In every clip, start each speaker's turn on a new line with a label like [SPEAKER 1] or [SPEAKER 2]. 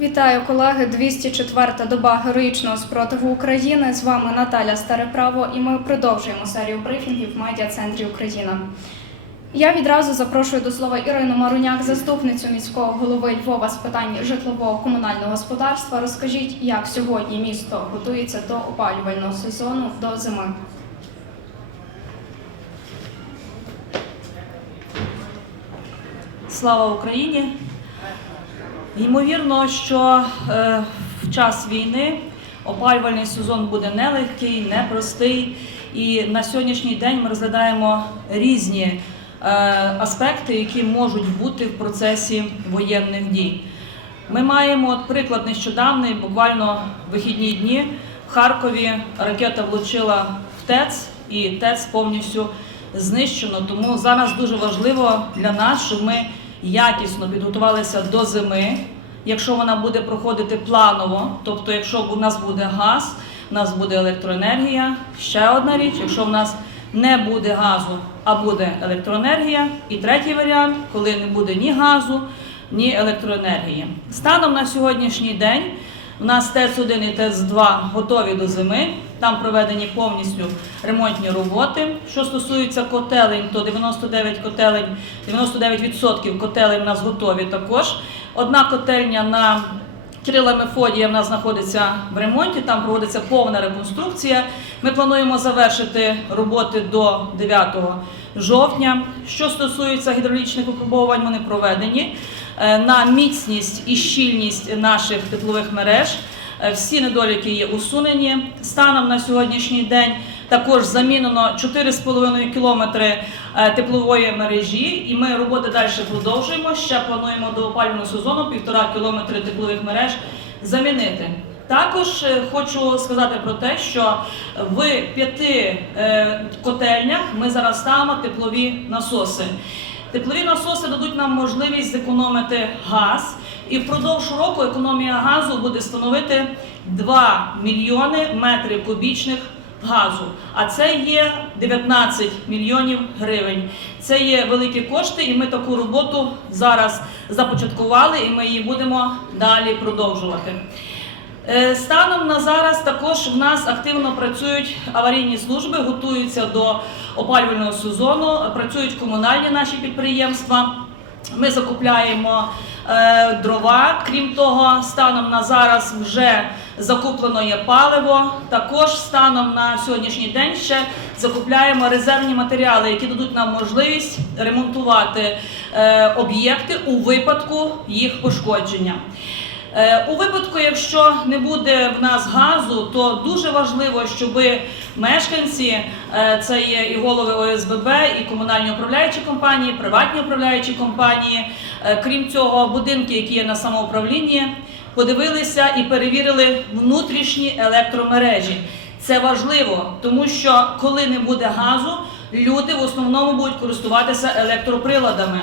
[SPEAKER 1] Вітаю, колеги. 204-та доба героїчного спротиву України. З вами Наталя Стареправо, і ми продовжуємо серію брифінгів в медіа-центрі Україна. Я відразу запрошую до слова Ірину Маруняк, заступницю міського голови Львова з питань житлового комунального господарства. Розкажіть, як сьогодні місто готується до опалювального сезону до зими.
[SPEAKER 2] Слава Україні! Ймовірно, що е, в час війни опалювальний сезон буде нелегкий, непростий. І на сьогоднішній день ми розглядаємо різні е, аспекти, які можуть бути в процесі воєнних дій. Ми маємо от приклад нещодавний, буквально вихідні дні в Харкові ракета влучила в ТЕЦ, і ТЕЦ повністю знищено. Тому зараз дуже важливо для нас, щоб ми якісно підготувалися до зими. Якщо вона буде проходити планово, тобто, якщо у нас буде газ, у нас буде електроенергія. Ще одна річ, якщо в нас не буде газу, а буде електроенергія. І третій варіант, коли не буде ні газу, ні електроенергії. Станом на сьогоднішній день у нас ТЕЦ-1 і ТЕЦ-2 готові до зими. Там проведені повністю ремонтні роботи. Що стосується котелень, то 99 котелень, 99% котелень у нас готові також. Одна котельня на Кирила Мефодія в нас знаходиться в ремонті, там проводиться повна реконструкція. Ми плануємо завершити роботи до 9 жовтня. Що стосується гідравлічних випробувань, вони проведені Е, на міцність і щільність наших теплових мереж. Е, Всі недоліки є усунені. Станом на сьогоднішній день також замінено 4,5 кілометри е, теплової мережі, і ми роботи далі продовжуємо. Ще плануємо до опалювального сезону півтора кілометри теплових мереж замінити. Також е, хочу сказати про те, що в п'яти котельнях ми зараз ставимо теплові насоси. Теплові насоси дадуть нам можливість зекономити газ, і впродовж року економія газу буде становити 2 мільйони метрів кубічних газу. А це є 19 мільйонів гривень. Це є великі кошти, і ми таку роботу зараз започаткували, і ми її будемо далі продовжувати. Е, Станом на зараз також в нас активно працюють аварійні служби, готуються до опалювального сезону, працюють комунальні наші підприємства. Ми закупляємо дрова. Крім того, станом на зараз вже закуплено є паливо. Також станом на сьогоднішній день ще закупляємо резервні матеріали, які дадуть нам можливість ремонтувати е, об'єкти у випадку їх пошкодження. Е, У випадку, якщо не буде в нас газу, то дуже важливо, щоб мешканці, е, це є і голови ОСББ, і комунальні управляючі компанії, приватні управляючі компанії, е, крім цього, будинки, які є на самоуправлінні, подивилися і перевірили внутрішні електромережі. Це важливо, тому що коли не буде газу, люди в основному будуть користуватися електроприладами.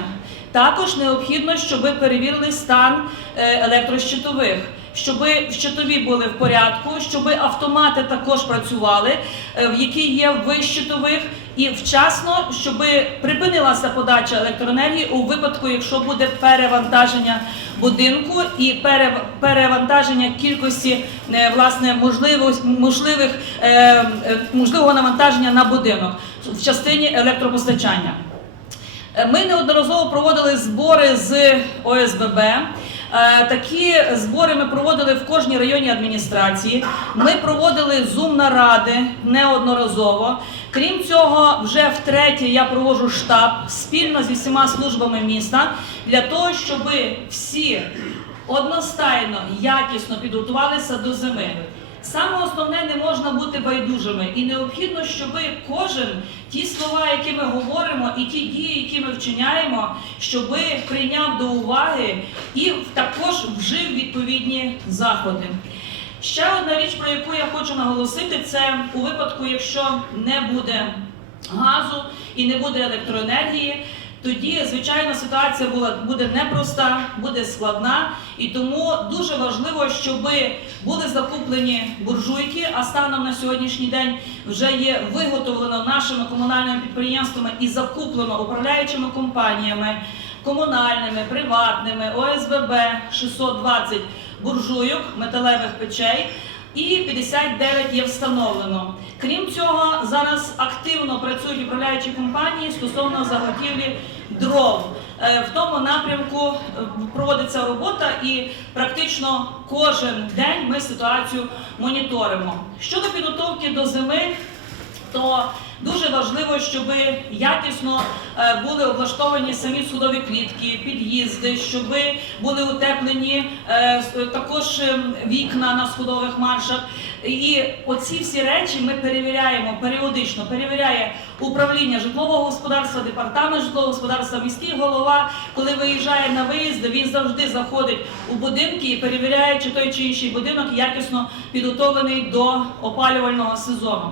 [SPEAKER 2] Також необхідно, щоб перевірили стан е, електрощитових, щоб щитові були в порядку, щоб автомати також працювали, е, які є в щитових, і вчасно, щоб припинилася подача електроенергії у випадку, якщо буде перевантаження будинку і пере- перевантаження кількості е, власне можливих можливого навантаження на будинок в частині електропостачання. Ми неодноразово проводили збори з ОСББ. Е, Такі збори ми проводили в кожній районній адміністрації. Ми проводили зум-наради неодноразово. Крім цього, вже втретє я проводжу штаб спільно зі всіма службами міста для того, щоб всі одностайно якісно підготувалися до зими. Саме основне не можна бути байдужими, і необхідно, щоб кожен ті слова, які ми говоримо, і ті дії, які ми вчиняємо, щоб прийняв до уваги і також вжив відповідні заходи. Ще одна річ, про яку я хочу наголосити, це у випадку, якщо не буде газу і не буде електроенергії. Тоді, звичайно, ситуація була буде непроста, буде складна, і тому дуже важливо, щоб були закуплені буржуйки. А станом на сьогоднішній день вже є виготовлено нашими комунальними підприємствами і закуплено управляючими компаніями, комунальними, приватними, ОСББ 620 буржуйок, металевих печей. І 59 є встановлено. Крім цього, зараз активно працюють управляючі компанії стосовно заготівлі дров. Е, В тому напрямку е, проводиться робота, і практично кожен день ми ситуацію моніторимо. Щодо підготовки до зими, то дуже важливо, щоб якісно е, були облаштовані самі сходові клітки, під'їзди, щоб були утеплені е, також е, вікна на сходових маршах. І оці всі речі ми перевіряємо періодично. Перевіряє управління житлового господарства, департамент житлового господарства, міський голова. Коли виїжджає на виїзд, він завжди заходить у будинки і перевіряє, чи той чи інший будинок якісно підготовлений до опалювального сезону.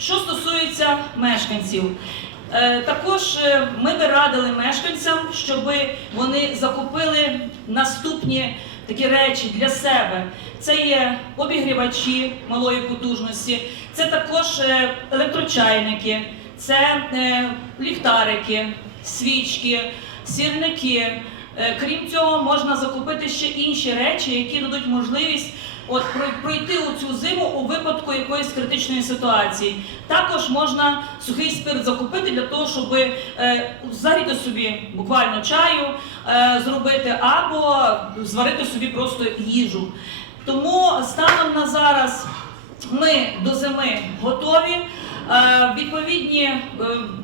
[SPEAKER 2] Що стосується мешканців, е, також е, ми би радили мешканцям, щоб вони закупили наступні такі речі для себе. Це є обігрівачі малої потужності, це також е, електрочайники, це ліхтарики, свічки, сірники. Крім цього, можна закупити ще інші речі, які дадуть можливість от пройти у цю зиму у випадку якоїсь критичної ситуації. Також можна сухий спирт закупити для того, щоб е, собі буквально чаю е, зробити або зварити собі просто їжу. Тому станом на зараз ми до зими готові. Е, Відповідні е,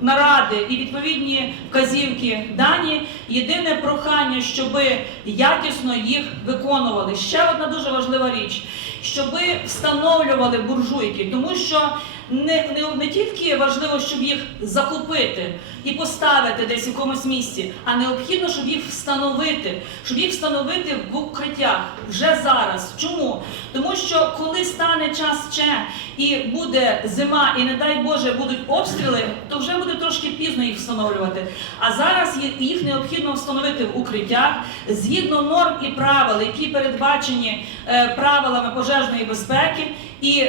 [SPEAKER 2] наради і відповідні вказівки дані. Єдине прохання, щоб якісно їх виконували. Ще одна дуже важлива річ, щоб встановлювали буржуйки, тому що не, не, не тільки важливо, щоб їх закупити і поставити десь в якомусь місці, а необхідно, щоб їх встановити, щоб їх встановити в укриттях вже зараз. Чому? Тому що коли стане час ще і буде зима, і не дай Боже будуть обстріли, то вже буде трошки пізно їх встановлювати. А зараз їх необхідно встановити в укриттях згідно норм і правил, які передбачені е, правилами пожежної безпеки, і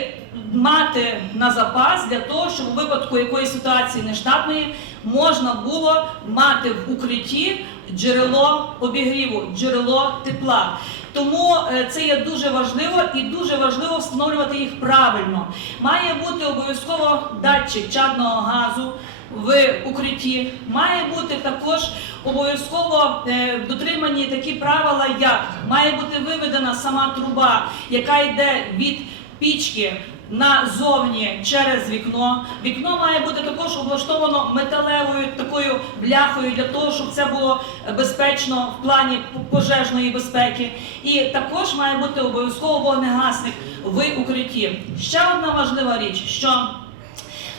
[SPEAKER 2] мати на запас для того, щоб у випадку якоїсь ситуації нештатної можна було мати в укритті джерело обігріву, джерело тепла. Тому е, це є дуже важливо і дуже важливо встановлювати їх правильно. Має бути обов'язково датчик чадного газу в укритті. Має бути також обов'язково е, дотримані такі правила, як має бути виведена сама труба, яка йде від пічки назовні через вікно. Вікно має бути також облаштовано металевою такою бляхою для того, щоб це було безпечно в плані пожежної безпеки. І також має бути обов'язково вогнегасник в укритті. Ще одна важлива річ, що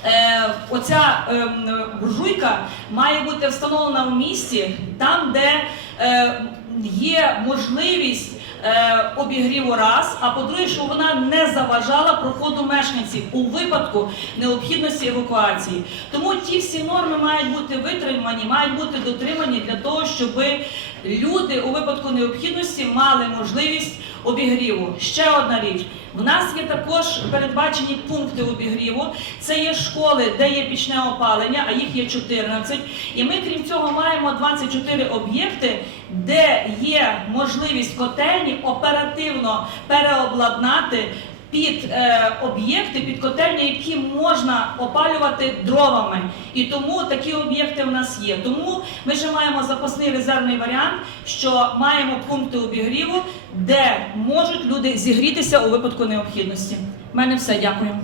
[SPEAKER 2] Е, оця ем, буржуйка має бути встановлена в місці, там, де е, є можливість е, обігріву раз, а по-друге, щоб вона не заважала проходу мешканців у випадку необхідності евакуації. Тому ті всі норми мають бути витримані, мають бути дотримані для того, щоб люди у випадку необхідності мали можливість обігріву. Ще одна річ. В нас є також передбачені пункти обігріву. Це є школи, де є пічне опалення, а їх є 14. І ми, крім цього, маємо 24 об'єкти, де є можливість котельні оперативно переобладнати під е, об'єкти, під котельні, які можна опалювати дровами. І тому такі об'єкти в нас є. Тому ми ще маємо запасний резервний варіант, що маємо пункти обігріву, де можуть люди зігрітися у випадку необхідності. У мене все, дякую.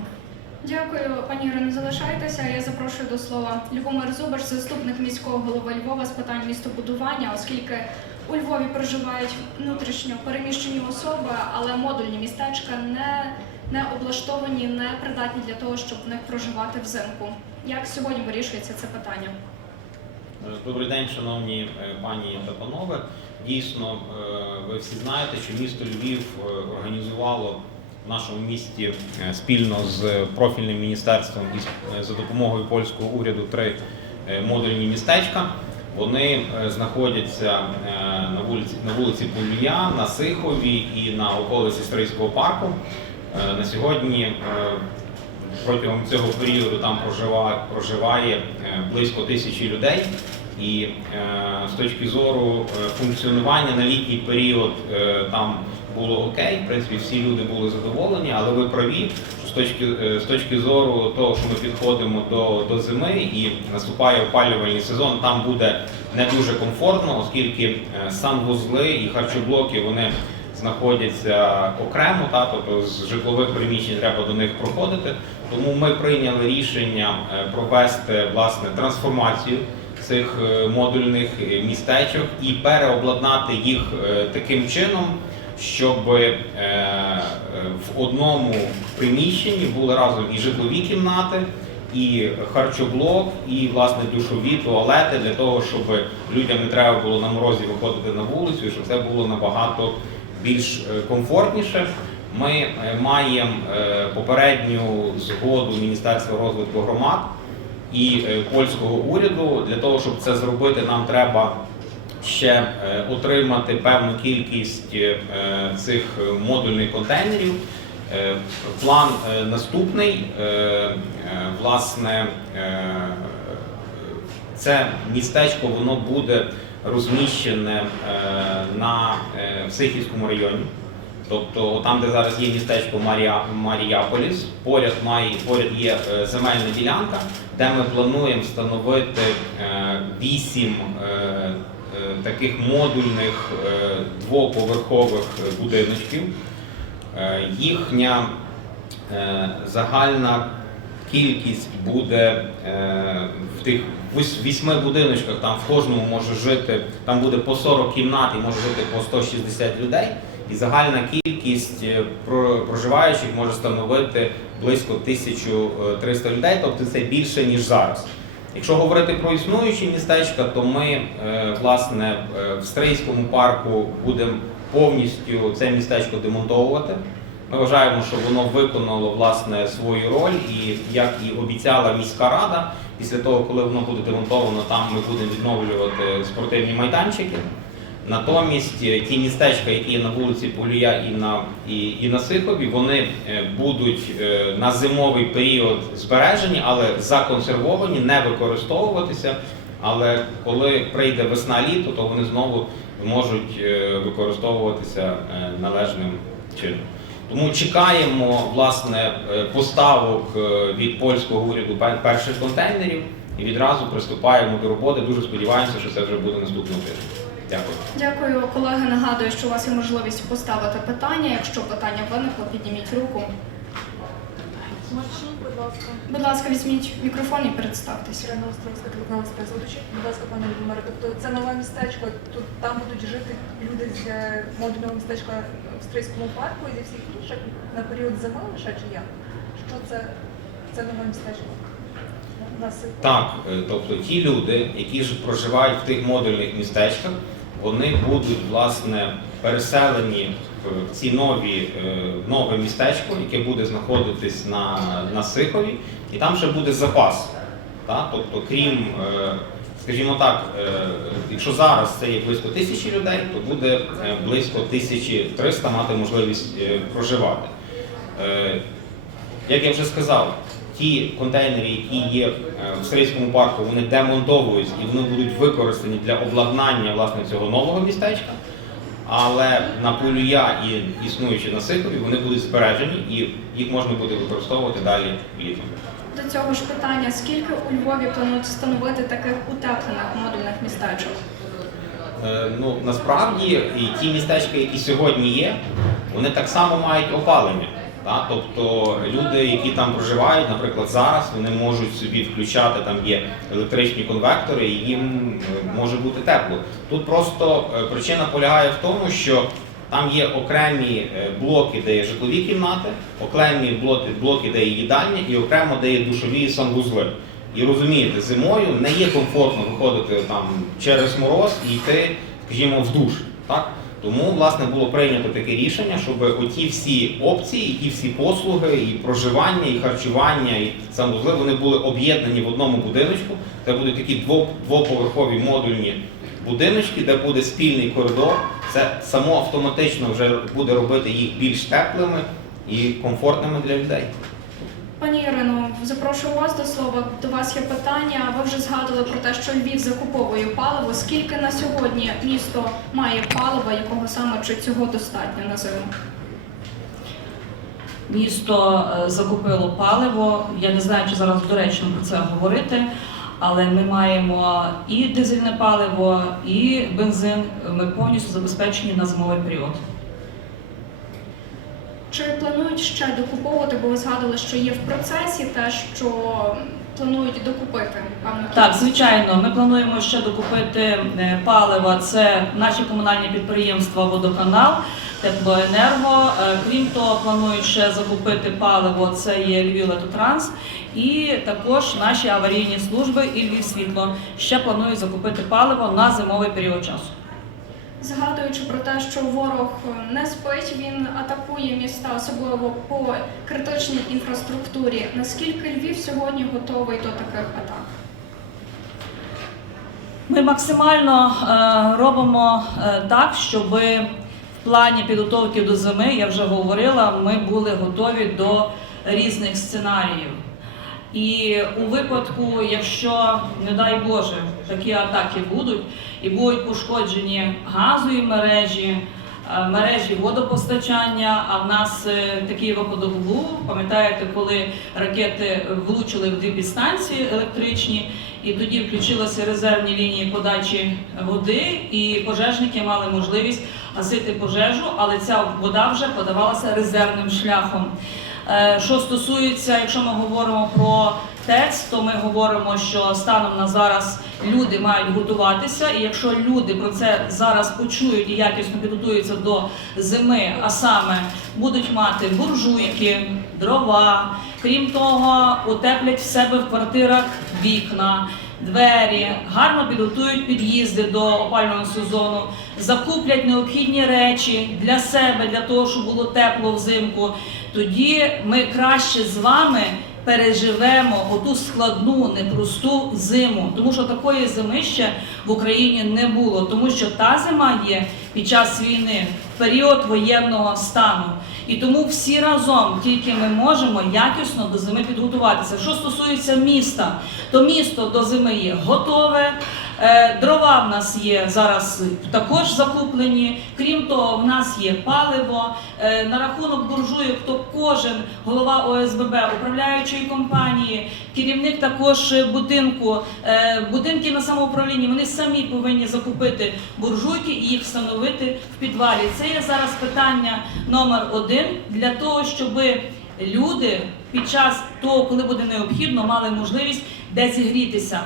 [SPEAKER 1] Дякую, пані Ірино, залишайтеся. Я запрошую до слова Любомир Зубаш, заступник міського голови Львова з питань містобудування, оскільки у Львові проживають внутрішньо переміщені особи, але модульні містечка не, не облаштовані, не придатні для того, щоб в них проживати взимку. Як сьогодні вирішується це питання?
[SPEAKER 3] Добрий день, шановні е, пані та панове. Дійсно, е, ви всі знаєте, що місто Львів е, організувало в нашому місті спільно з профільним міністерством і за допомогою польського уряду три модульні містечка. Вони е, знаходяться е, на вулиці на вулиці Полія, на Сихові і на околиці Стрийського парку. Е, На сьогодні протягом цього періоду там проживає, проживає близько тисячі людей. І з точки зору функціонування на літній період там було окей. В принципі, всі люди були задоволені, але ви праві, точки, е, з точки зору того, що ми підходимо до, до зими і наступає опалювальний сезон, там буде не дуже комфортно, оскільки е, санвузли і харчоблоки вони знаходяться окремо, та, тобто з житлових приміщень треба до них проходити. Тому ми прийняли рішення е, провести власне трансформацію цих модульних містечок і переобладнати їх таким чином, щоб е, е, в одному приміщенні були разом і житлові кімнати, і харчоблок, і власне душові туалети для того, щоб людям не треба було на морозі виходити на вулицю, щоб це було набагато більш е, комфортніше. Ми маємо попередню згоду Міністерства розвитку громад і польського уряду. Для того, щоб це зробити, нам треба ще е, отримати певну кількість е, цих е, модульних контейнерів. План наступний. Власне, це містечко воно буде розміщене на е, Сихівському районі. Тобто там, де зараз є містечко Марія, Маріаполіс, поряд має поряд є земельна ділянка, де ми плануємо встановити вісім таких модульних е, двоповерхових будиночків. Е, Їхня е, загальна кількість буде в тих вось- вісьми будиночках, там в кожному може жити, там буде по 40 кімнат і може жити по 160 людей. І загальна кількість проживаючих може становити близько 1300 людей, тобто це більше ніж зараз. Якщо говорити про існуючі містечка, то ми е, власне е, в Стрийському парку будемо повністю це містечко демонтовувати. Ми вважаємо, що воно виконало власне свою роль, і як і обіцяла міська рада, після того, коли воно буде демонтовано, там ми будемо відновлювати спортивні майданчики. Натомість е, ті містечка, які є на вулиці Полюя і на, і, і на Сихові, вони е, будуть е, на зимовий період збережені, але законсервовані, не використовуватися. Але коли прийде весна-літо, то вони знову можуть використовуватися належним чином. Тому чекаємо власне поставок від польського уряду перших контейнерів і відразу приступаємо до роботи. Дуже сподіваємося, що це вже буде наступного тижня. Дякую.
[SPEAKER 1] Дякую, колеги. Нагадую, що у вас є можливість поставити питання. Якщо питання виникло, підніміть руку.
[SPEAKER 4] Будь ласка.
[SPEAKER 1] Будь ласка, візьміть мікрофон і представтеся.
[SPEAKER 4] Ірина Островська, телеканал спецзвучі. Будь ласка, пане Любомире, тобто це нове містечко, тут там будуть жити люди з е, модульного містечка в Стрийському парку і зі всіх інших на період зими лише чи як? Що це? Це нове містечко? Насип.
[SPEAKER 3] Так, е, тобто ті люди, які ж проживають в тих модульних містечках, вони будуть власне переселені в ці нові е, нове містечко, яке буде знаходитись на, на Сихові, і там ще буде запас. Так? Тобто, крім, е, скажімо так, е, якщо зараз це є близько тисячі людей, то буде близько 1300 мати можливість проживати. Як я вже сказав, ті контейнери, які є е, в Сирійському парку, вони демонтовуються і вони будуть використані для обладнання власне цього нового містечка. Але на полюя і існуючі на Сихові вони будуть збережені і їх можна буде використовувати далі літом.
[SPEAKER 1] До цього ж питання: скільки у Львові планують встановити таких утеплених модульних містечок?
[SPEAKER 3] Е, Ну насправді і ті містечка, які сьогодні є, вони так само мають опалення. Та? Тобто люди, які там проживають, наприклад, зараз вони можуть собі включати, там є електричні конвектори, і їм е, може бути тепло. Тут просто е, причина полягає в тому, що там є окремі е, блоки, де є житлові кімнати, окремі блоки, блоки, де є їдальня, і окремо, де є душові санвузли. І розумієте, зимою не є комфортно виходити там через мороз і йти, скажімо, в душ. Так? Тому власне було прийнято таке рішення, щоб оті всі опції, ті всі послуги, і проживання, і харчування, і санвузли, вони були об'єднані в одному будиночку. Це будуть такі дво- двоповерхові модульні будиночки, де буде спільний коридор. Це само автоматично вже буде робити їх більш теплими і комфортними для людей.
[SPEAKER 1] Пані Ірино, запрошую вас до слова. До вас є питання. Ви вже згадували про те, що Львів закуповує паливо. Скільки на сьогодні місто має палива, якого саме чи цього достатньо на зиму?
[SPEAKER 2] Місто е, закупило паливо. Я не знаю, чи зараз доречно про це говорити, але ми маємо і дизельне паливо, і бензин. Ми повністю забезпечені на зимовий період.
[SPEAKER 1] Чи планують ще докуповувати? Бо ви згадували, що є в процесі те, що планують докупити певну
[SPEAKER 2] Так, звичайно, ми плануємо ще докупити е, паливо. Це наші комунальні підприємства Водоканал, Теплоенерго. Е, Крім того, планують ще закупити паливо. Це є Львів Летотранс, і також наші аварійні служби і Львів Світло ще планують закупити паливо на зимовий період часу.
[SPEAKER 1] Згадуючи про те, що ворог не спить, він атакує міста, особливо по критичній інфраструктурі. Наскільки Львів сьогодні готовий до таких атак?
[SPEAKER 2] Ми максимально е, робимо е, так, щоб в плані підготовки до зими, я вже говорила, ми були готові до різних сценаріїв. І у випадку, якщо, не дай Боже, такі атаки будуть і будуть пошкоджені газові мережі, е, мережі водопостачання, а в нас е, такий випадок був, пам'ятаєте, коли ракети влучили в дві підстанції електричні, і тоді включилися резервні лінії подачі води, і пожежники мали можливість гасити пожежу, але ця вода вже подавалася резервним шляхом. Е, Що стосується, якщо ми говоримо про ТЕЦ, то ми говоримо, що станом на зараз люди мають готуватися, і якщо люди про це зараз почують і якісно підготуються до зими, а саме будуть мати буржуйки, дрова, крім того, утеплять в себе в квартирах вікна. Двері гарно підготують під'їзди до опалювального сезону, закуплять необхідні речі для себе, для того, щоб було тепло взимку. Тоді ми краще з вами переживемо оту складну, непросту зиму, тому що такої зими ще в Україні не було, тому що та зима є під час війни, в період воєнного стану. І тому всі разом тільки ми можемо якісно до зими підготуватися. Що стосується міста, то місто до зими є готове. Е, Дрова в нас є зараз також закуплені. Крім того, в нас є паливо. Е, На рахунок буржуїв, то кожен голова ОСББ, управляючої компанії, керівник також будинку, е, будинки на самоуправлінні, вони самі повинні закупити буржуйки і їх встановити в підвалі. Це є зараз питання номер один для того, щоб люди під час того, коли буде необхідно, мали можливість де зігрітися.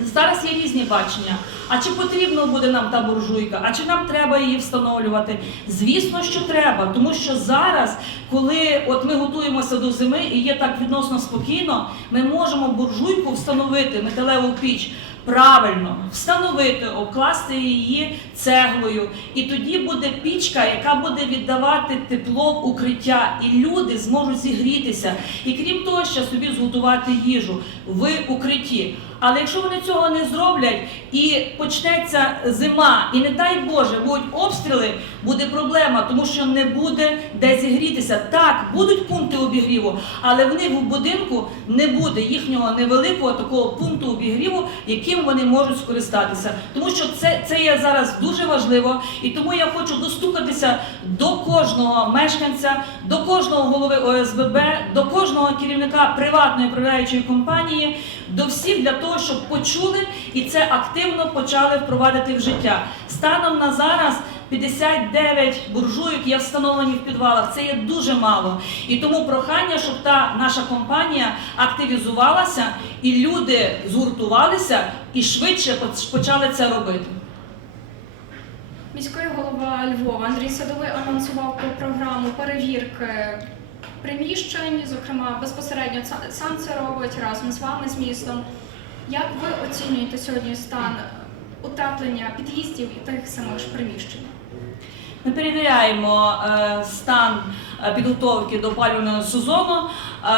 [SPEAKER 2] Зараз є різні бачення. А чи потрібно буде нам та буржуйка? А чи нам треба її встановлювати? Звісно, що треба, тому що зараз, коли от ми готуємося до зими і є так відносно спокійно, ми можемо буржуйку встановити металеву піч. Правильно встановити, обкласти її цеглою, і тоді буде пічка, яка буде віддавати тепло в укриття, і люди зможуть зігрітися. І крім того, ще собі зготувати їжу в укритті. Але якщо вони цього не зроблять і почнеться зима, і не дай Боже, будуть обстріли, буде проблема, тому що не буде де зігрітися. Так, будуть пункти обігріву, але в них в будинку не буде їхнього невеликого такого пункту обігріву, яким вони можуть скористатися. Тому що це, це є зараз дуже важливо, і тому я хочу достукатися до кожного мешканця, до кожного голови ОСББ, до кожного керівника приватної управляючої компанії, до всіх для того, щоб почули і це активно почали впровадити в життя. Станом на зараз 59 буржуйок є встановлені в підвалах. Це є дуже мало. І тому прохання, щоб та наша компанія активізувалася і люди згуртувалися і швидше почали це робити.
[SPEAKER 1] Міський голова Львова Андрій Садовий анонсував про програму перевірки приміщень, зокрема безпосередньо сам це робить разом з вами, з містом. Як ви оцінюєте сьогодні стан утеплення під'їздів і тих самих ж приміщень?
[SPEAKER 2] Ми перевіряємо е, стан е, підготовки до опалювального сезону. Е,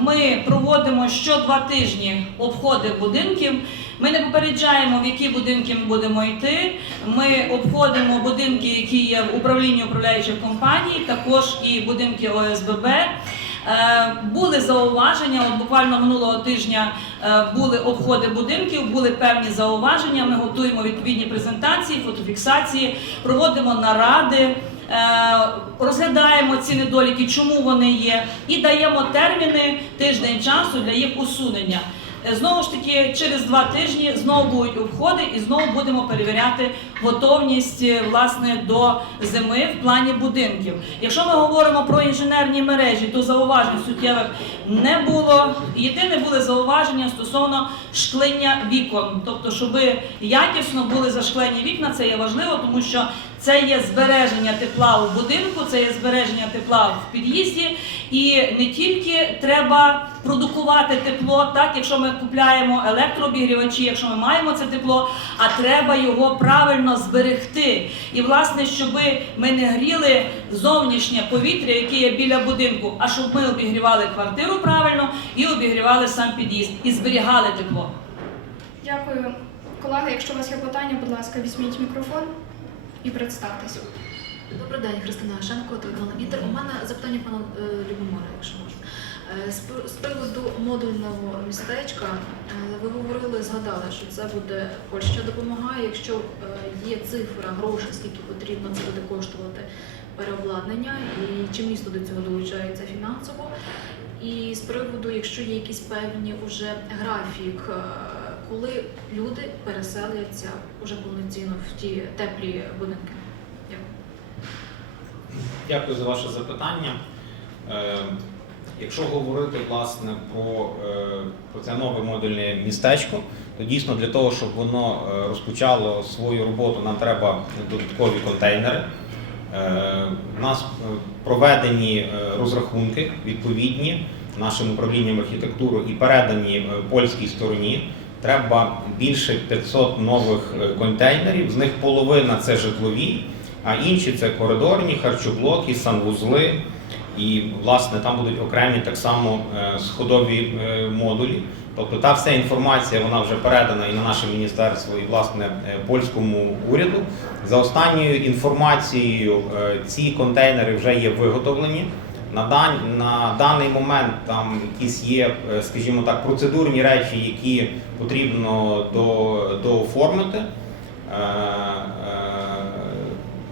[SPEAKER 2] ми проводимо що два тижні обходи будинків. Ми не попереджаємо, в які будинки ми будемо йти. Ми обходимо будинки, які є в управлінні управляючих компаній, також і будинки ОСББ. Е, Були зауваження. От буквально минулого тижня е, були обходи будинків, були певні зауваження. Ми готуємо відповідні презентації, фотофіксації, проводимо наради. е, Розглядаємо ці недоліки, чому вони є, і даємо терміни тиждень часу для їх усунення. Е, Знову ж таки, через два тижні знову будуть обходи і знову будемо перевіряти готовність е, власне до зими в плані будинків. Якщо ми говоримо про інженерні мережі, то зауважень суттєвих не було. Єдине були зауваження стосовно шклення вікон, тобто, щоб якісно були зашклені вікна, це є важливо, тому що це є збереження тепла у будинку, це є збереження тепла в під'їзді, і не тільки треба продукувати тепло, так якщо ми купляємо електрообігрівачі, якщо ми маємо це тепло, а треба його правильно зберегти. І власне, щоб ми не гріли зовнішнє повітря, яке є біля будинку, а щоб ми обігрівали квартиру правильно і обігрівали сам під'їзд і зберігали тепло.
[SPEAKER 1] Дякую. Колеги, якщо у вас є питання, будь ласка, візьміть мікрофон і представтеся.
[SPEAKER 5] Добрий день, Христина Ашенко, телеканал Інтер. У мене запитання пана е, Любомира, якщо можна. Е, З приводу модульного містечка, е, ви говорили, згадали, що це буде Польща допомагає. Якщо е, є цифра, гроші, скільки потрібно, це буде коштувати переобладнання, і чи місто до цього долучається фінансово. І з приводу, якщо є якісь певні уже графік, коли люди переселяться уже повноцінно в ті теплі будинки. Дякую.
[SPEAKER 3] Дякую за ваше запитання. Якщо говорити власне про, е, про це нове модульне містечко, то дійсно для того, щоб воно е, розпочало свою роботу, нам треба додаткові контейнери. У нас е, проведені е, розрахунки відповідні нашим управлінням архітектури і передані польській стороні. Треба більше 500 нових контейнерів, з них половина це житлові, а інші це коридорні, харчоблоки, санвузли. І, власне, там будуть окремі так само е, сходові е, модулі. Тобто та вся інформація вона вже передана і на наше міністерство, і власне е, польському уряду. За останньою інформацією, ці контейнери вже є виготовлені. На, дан, на даний момент там якісь є, скажімо так, процедурні речі, які потрібно до, дооформити.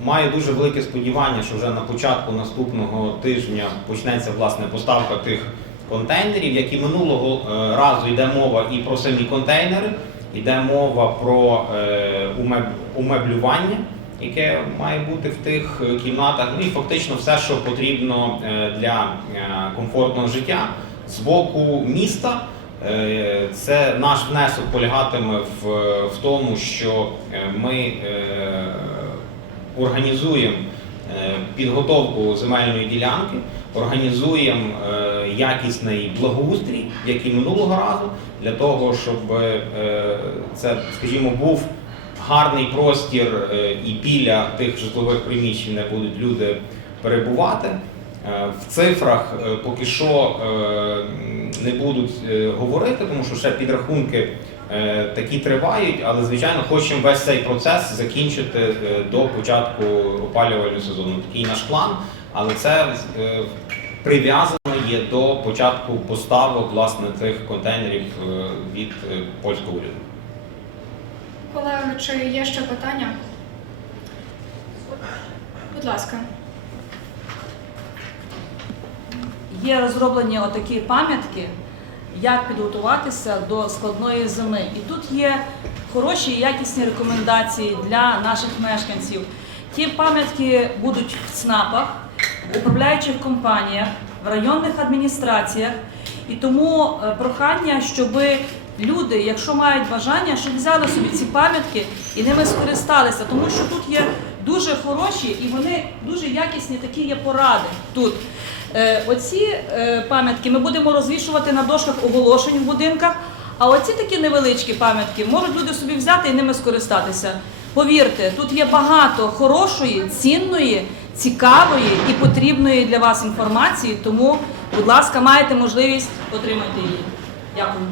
[SPEAKER 3] Маю дуже велике сподівання, що вже на початку наступного тижня почнеться власне поставка тих контейнерів, як і минулого е, разу йде мова і про самі контейнери, йде мова про е, умеб- умеблювання, яке має бути в тих е, кімнатах. Ну і фактично все, що потрібно для комфортного життя з боку міста. Це наш внесок полягатиме в, тому, що ми організуємо е, підготовку земельної ділянки, організуємо е, якісний благоустрій, як і минулого разу, для того, щоб е, це, скажімо, був гарний простір і біля тих житлових приміщень, де будуть люди перебувати. В цифрах поки що не будуть говорити, тому що ще підрахунки такі тривають, але звичайно хочемо весь цей процес закінчити е, до початку опалювального сезону. Такий наш план, але це е, прив'язано є до початку поставок власне цих контейнерів е, від е, польського уряду.
[SPEAKER 1] Колеги, чи є ще питання? Будь ласка.
[SPEAKER 2] Є розроблені отакі пам'ятки, як підготуватися до складної зими. І тут є хороші і якісні рекомендації для наших мешканців. Ті пам'ятки будуть в ЦНАПах, в управляючих компаніях, в районних адміністраціях. І тому е, прохання, щоб люди, якщо мають бажання, щоб взяли собі ці пам'ятки і ними скористалися, тому що тут є дуже хороші і вони дуже якісні такі є поради тут. Е, Оці е, пам'ятки ми будемо розвішувати на дошках оголошень в будинках, а оці такі невеличкі пам'ятки можуть люди собі взяти і ними скористатися. Повірте, тут є багато хорошої, цінної, цікавої і потрібної для вас інформації, тому, будь ласка, маєте можливість отримати її. Дякую.